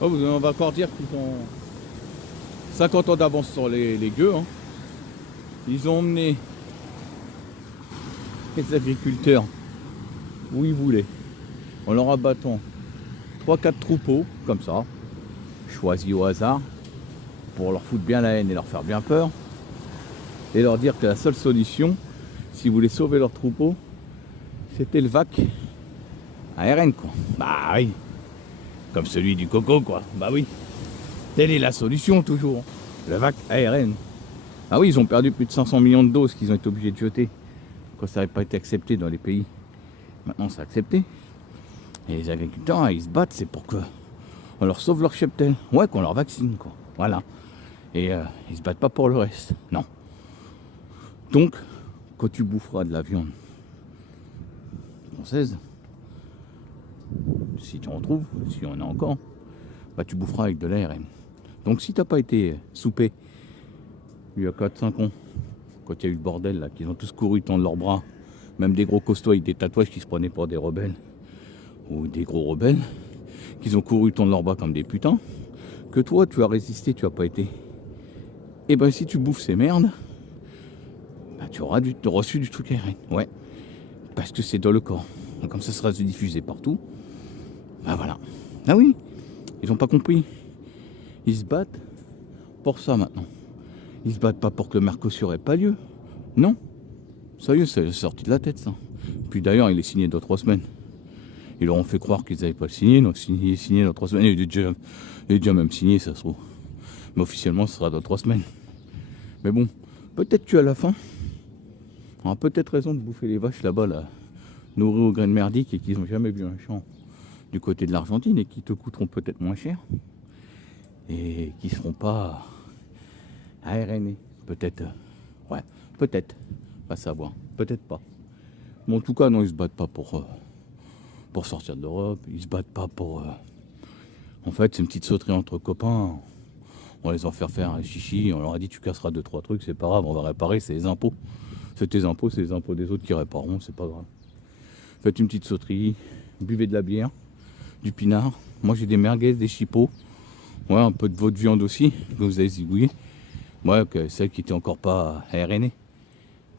Oh, on va encore dire qu'ils ont 50 ans d'avance sur les gueux. Hein. Ils ont emmené les agriculteurs où ils voulaient. En leur abattant 3-4 troupeaux, comme ça, choisis au hasard, pour leur foutre bien la haine et leur faire bien peur. Et leur dire que la seule solution, si vous voulez sauver leur troupeau, c'était le VAC ARN, quoi. Bah oui, comme celui du coco, quoi. Bah oui, telle est la solution, toujours. Le VAC ARN. Ah oui, ils ont perdu plus de 500 millions de doses qu'ils ont été obligés de jeter quand ça n'avait pas été accepté dans les pays. Maintenant, c'est accepté. Et les agriculteurs, ils se battent, c'est pour que on leur sauve leur cheptel. Ouais, qu'on leur vaccine, quoi. Voilà. Et ils se battent pas pour le reste. Non. Donc, quand tu boufferas de la viande française, si tu en trouves, si on en a encore, bah tu boufferas avec de l'ARN. Donc si t'as pas été soupé il y a 4-5 ans, quand il y a eu le bordel là, qu'ils ont tous couru tendre leurs bras, même des gros costauds avec des tatouages qui se prenaient pour des rebelles, ou des gros rebelles, qu'ils ont couru tendre leurs bras comme des putains, que toi tu as résisté, tu as pas été. Et ben si tu bouffes ces merdes, bah, tu auras reçu du truc ARN. Ouais. Parce que c'est dans le corps. Donc, comme ça sera diffusé partout, bah voilà. Ah oui, ils ont pas compris. Ils se battent pour ça maintenant. Ils se battent pas pour que le Mercosur ait pas lieu. Non. Ça y est, c'est sorti de la tête ça. Puis d'ailleurs, il est signé dans 3 semaines. Ils leur ont fait croire qu'ils n'avaient pas le signé, donc il est signé dans 3 semaines. Il est déjà même signé, ça se trouve. Mais officiellement, ce sera dans 3 semaines. Mais bon, peut-être qu'à la fin, on a peut-être raison de bouffer les vaches là-bas, là, nourries aux graines merdiques et qu'ils n'ont jamais vu un champ du côté de l'Argentine et qui te coûteront peut-être moins cher et qui ne seront pas ARN. Peut-être, ouais, peut-être, pas savoir, peut-être pas. Mais en tout cas, non, ils se battent pas pour sortir d'Europe, ils se battent pas pour. En fait, c'est une petite sauterie entre copains. On les en faire un chichi, on leur a dit tu casseras 2-3 trucs, c'est pas grave, on va réparer, c'est les impôts. C'est tes impôts, c'est les impôts des autres qui répareront, c'est pas grave. Faites une petite sauterie, buvez de la bière, du pinard. Moi j'ai des merguez, des chipots, ouais, un peu de votre viande aussi, que vous avez zigouillé. Ouais, que celle qui était encore pas RNA.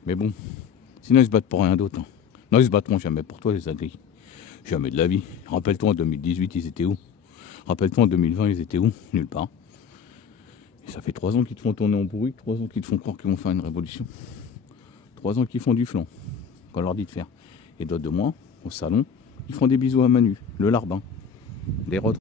Mais bon, sinon ils se battent pour rien d'autre. Hein. Non, ils se battront jamais pour toi, les agris. Jamais de la vie. Rappelle-toi en 2018, ils étaient où? Rappelle-toi en 2020, ils étaient où? Nulle part. Et ça fait 3 ans qu'ils te font tourner en bruit, 3 ans qu'ils te font croire qu'ils vont faire une révolution. 3 ans qu'ils font du flanc, qu'on leur dit de faire. Et d'autres de moi, au salon, ils font des bisous à Manu, le larbin, des retraites.